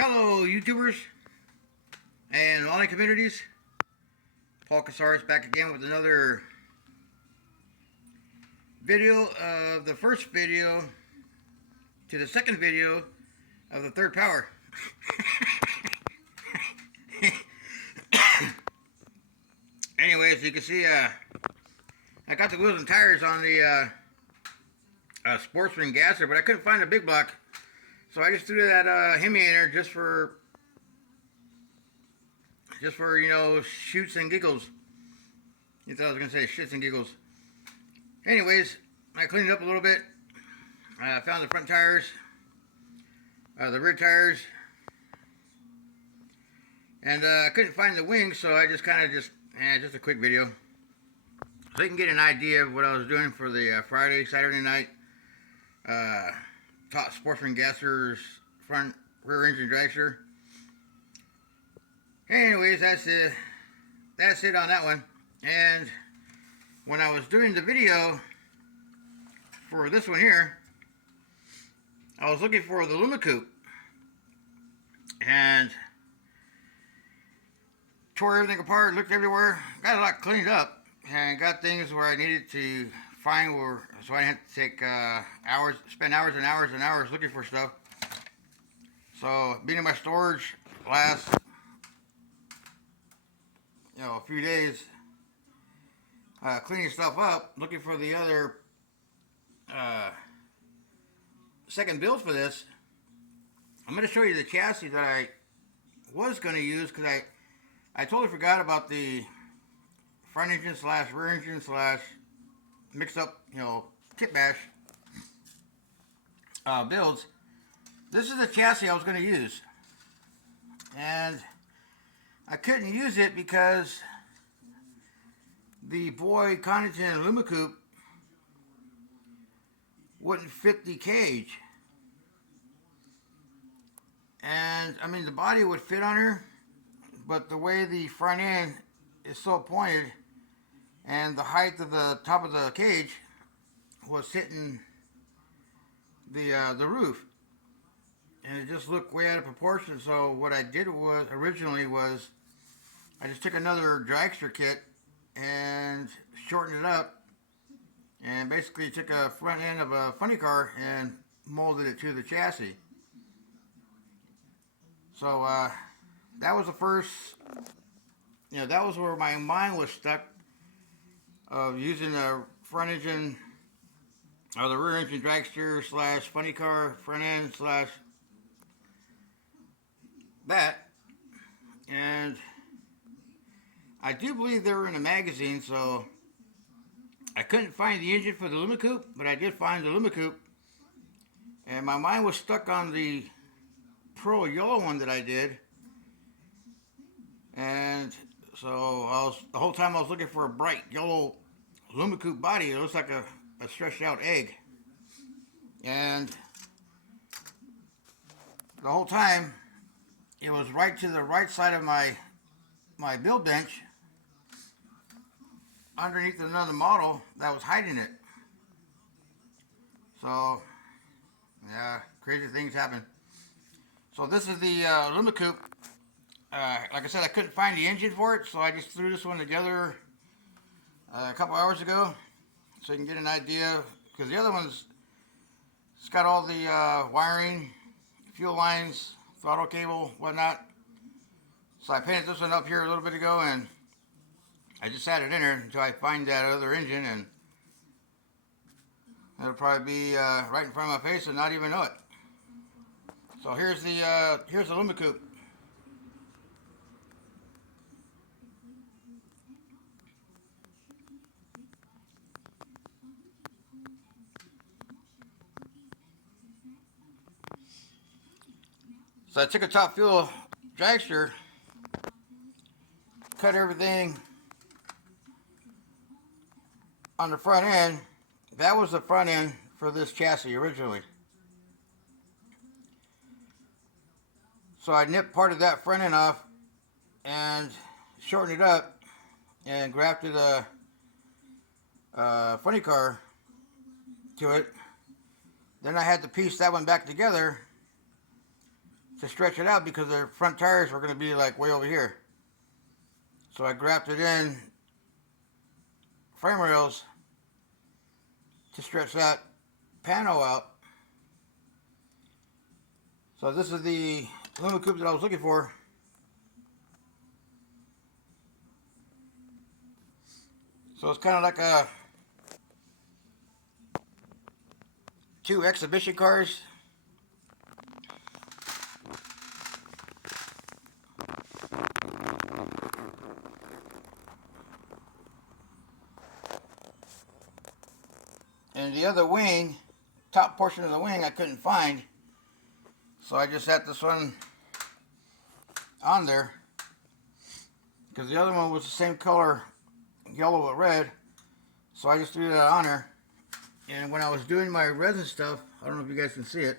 Hello, YouTubers and online communities. Paul Casares back again with another video of the first video to the second video of the third power. Anyways, you can see I got the wheels and tires on the Sportsman gasser, but I couldn't find a big block, so I just threw that Hemi in there just for you know, shoots and giggles. You thought I was gonna say shits and giggles. Anyways, I cleaned it up a little bit. I found the front tires, the rear tires, and I couldn't find the wings, so I just just a quick video, so you can get an idea of what I was doing for the Friday, Saturday night top Sportsman Gasser's front rear engine dragster. Anyways, that's it on that one. And when I was doing the video for this one here, I was looking for the Lumicoop and tore everything apart, looked everywhere, got a lot cleaned up, and got things where I needed to find where, so I didn't have to take spend hours and hours and hours looking for stuff. So being in my storage last, you know, a few days, cleaning stuff up, looking for the other second build for this. I'm going to show you the chassis that I was going to use, because I totally forgot about the front engine slash rear engine slash mixed up, you know, kit bash builds. This is the chassis I was going to use, and I couldn't use it because the Boy Connaughton Lumicoop wouldn't fit the cage. And I mean, the body would fit on her, but the way the front end is so pointed and the height of the top of the cage was hitting the roof, and it just looked way out of proportion. So what I did was originally I just took another dragster kit and shortened it up, and basically took a front end of a funny car and molded it to the chassis. So that was the first, you know, that was where my mind was stuck, of using the front engine or the rear engine dragster slash funny car front end slash that. And I do believe they were in a magazine, so I couldn't find the engine for the Lumicoop, but I did find the Lumicoop, and my mind was stuck on the pearl yellow one that I did. And so the whole time I was looking for a bright yellow Lumicoop body. It looks like a stretched out egg, and the whole time it was right to the right side of my build bench, underneath another model that was hiding it. So yeah, crazy things happen. So this is the Lumicoop. Like I said, I couldn't find the engine for it, so I just threw this one together a couple hours ago, so you can get an idea, because the other one's, it's got all the wiring, fuel lines, throttle cable, whatnot. So I painted this one up here a little bit ago, and I just had it in there until I find that other engine, and it'll probably be right in front of my face and not even know it. So here's the Lumicoop. So I took a top fuel dragster, cut everything on the front end. That was the front end for this chassis originally. So I nipped part of that front end off and shortened it up and grafted a funny car to it. Then I had to piece that one back together to stretch it out because the front tires were going to be like way over here. So I grafted in frame rails to stretch that panel out. So this is the aluminum coupe that I was looking for. So it's kind of like a two exhibition cars. And the other wing, top portion of the wing, I couldn't find. So I just had this one on there. Because the other one was the same color, yellow with red. So I just threw that on there. And when I was doing my resin stuff, I don't know if you guys can see it.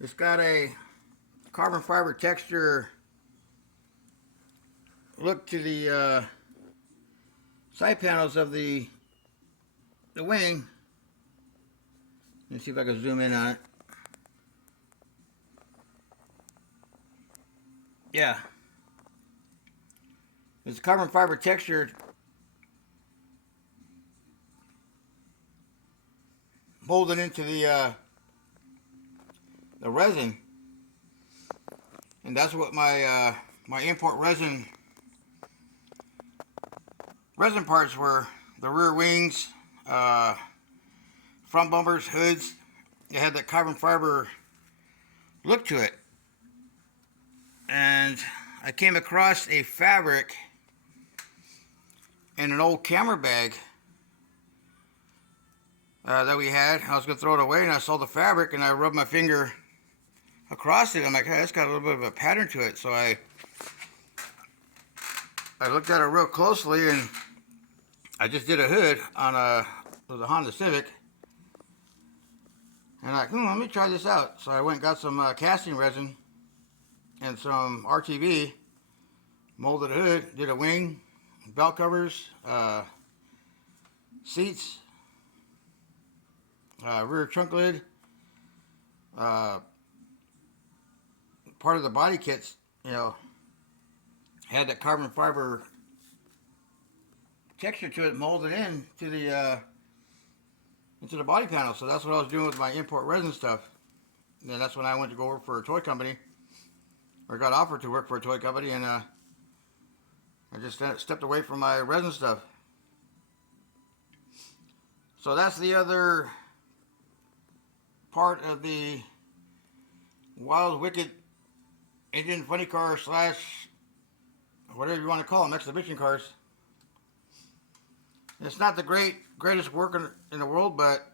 It's got a carbon fiber texture look to the side panels of the wing. Let me see if I can zoom in on it. Yeah. It's carbon fiber texture molded into the resin. And that's what my my import resin parts were. The rear wings, front bumpers, hoods. It had that carbon fiber look to it. And I came across a fabric in an old camera bag that we had. I was going to throw it away, and I saw the fabric, and I rubbed my finger across it. I'm like, hey, it's got a little bit of a pattern to it. So I looked at it real closely, and I just did a hood on it was a Honda Civic. And I'm like, let me try this out. So I went and got some casting resin and some RTV, molded a hood, did a wing, belt covers, seats, rear trunk lid, part of the body kits, had that carbon fiber texture to it, molded in to the into the body panel. So that's what I was doing with my import resin stuff. And then that's when I went to go work for a toy company, or got offered to work for a toy company, and I just stepped away from my resin stuff. So that's the other part of the Wild Wicked Indian funny car slash whatever you want to call them, exhibition cars. It's not the greatest work in the world, but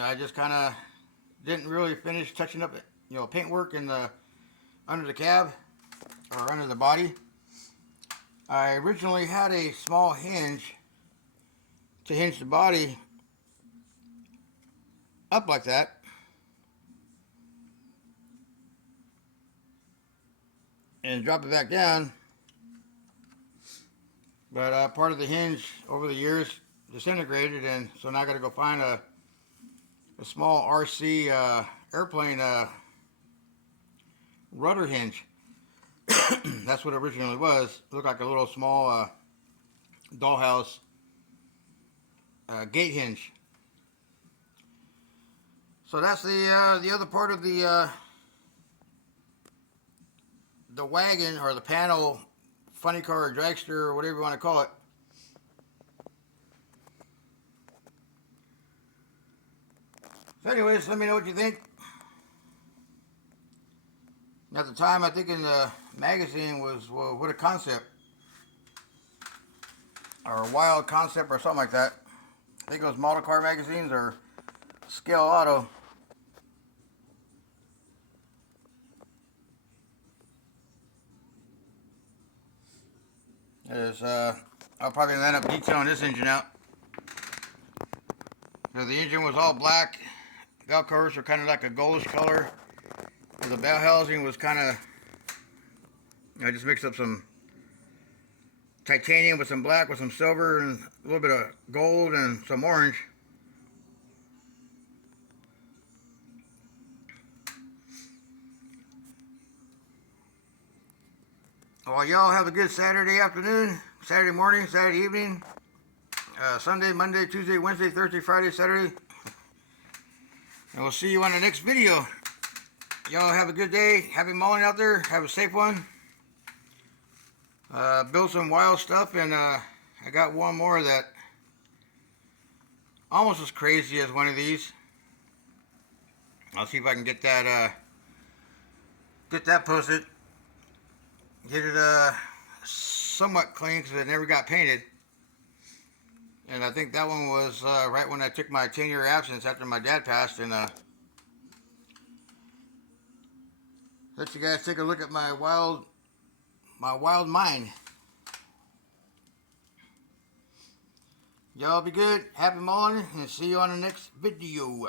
I just kind of didn't really finish touching up paint work in the under the cab or under the body. I originally had a small hinge to hinge the body up like that. And drop it back down. But part of the hinge over the years disintegrated, and so now I got to go find a small RC airplane rudder hinge. That's what it originally was. It looked like a little small dollhouse gate hinge. So that's the other part of the wagon, or the panel, funny car or dragster or whatever you want to call it. So anyways, let me know what you think. At the time, I think in the magazine was, well, what a concept, or a wild concept, or something like that. I think it was Model Car magazines or Scale Auto. I'll probably end up detailing this engine out. So the engine was all black. Bell covers were kind of like a goldish color. The bell housing was kind of, I just mixed up some titanium with some black with some silver and a little bit of gold and some orange. Well, y'all have a good Saturday afternoon, Saturday morning, Saturday evening, Sunday, Monday, Tuesday, Wednesday, Thursday, Friday, Saturday. And we'll see you on the next video. Y'all have a good day. Happy mauling out there. Have a safe one. Build some wild stuff, and I got one more that almost as crazy as one of these. I'll see if I can get that posted. Get it somewhat clean because it never got painted. And I think that one was right when I took my 10-year absence after my dad passed, and let you guys take a look at my wild mind. Y'all be good, happy mauling, and see you on the next video.